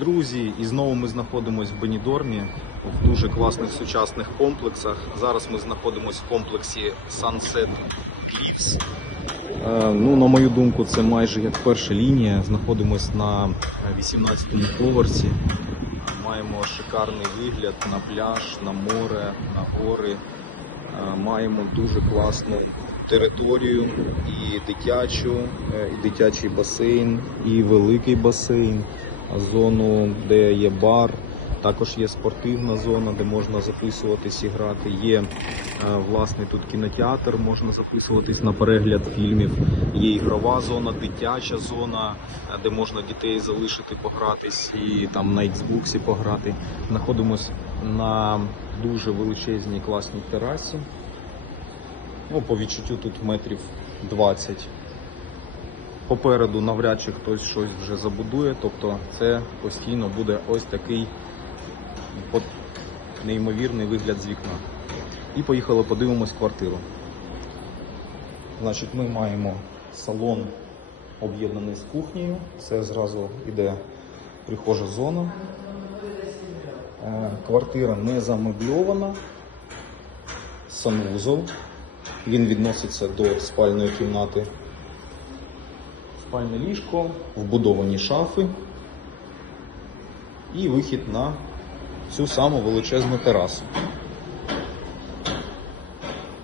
Друзі, і знову ми знаходимося в Бенідормі в дуже класних сучасних комплексах. Зараз ми знаходимося в комплексі Sunset Cliffs. Е, Ну, на мою думку, це майже як перша лінія. Знаходимося на 18-му поверсі. Маємо шикарний вигляд на пляж, на море, на гори. Е, Маємо дуже класну територію і дитячу, е, і дитячий басейн, і великий басейн, зону, де є бар. Також є спортивна зона, де можна записуватись і грати. Є е, власний тут кінотеатр, можна записуватись на перегляд фільмів. Є ігрова зона, дитяча зона, е, де можна дітей залишити погратись і там на Xbox пограти. Знаходимось на дуже величезній класній терасі. Ну, по відчуттю тут метрів 20. Попереду навряд чи хтось щось вже забудує, тобто це постійно буде ось такий неймовірний вигляд з вікна. І поїхали подивимось квартиру. Значить, ми маємо салон об'єднаний з кухнею. Це зразу йде прихожа зона. Е, Квартира не замебльована. Санвузол. Він відноситься до спальної кімнати. Спальне ліжко, вбудовані шафи і вихід на цю саму величезну терасу.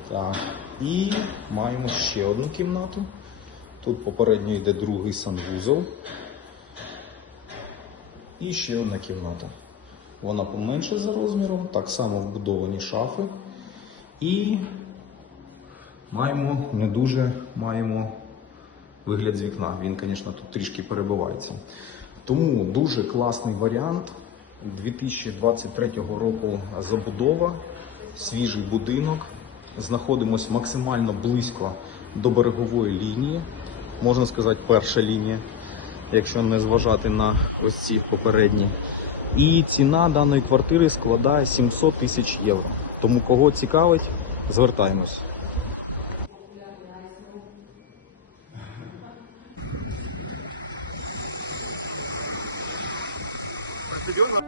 Так. І маємо ще одну кімнату. Тут попередньо йде другий санвузол. І ще одна кімната. Вона поменше за розміром, так само вбудовані шафи. І маємо не дуже маємо вигляд з вікна. Він, звісно, тут трішки перебивається. Тому дуже класний варіант. 2023 року забудова, свіжий будинок. Знаходимось максимально близько до берегової лінії. Можна сказати, перша лінія, якщо не зважати на ось ці попередні. І ціна даної квартири складає 700 тисяч євро. Тому кого цікавить, звертаємось. стадіон.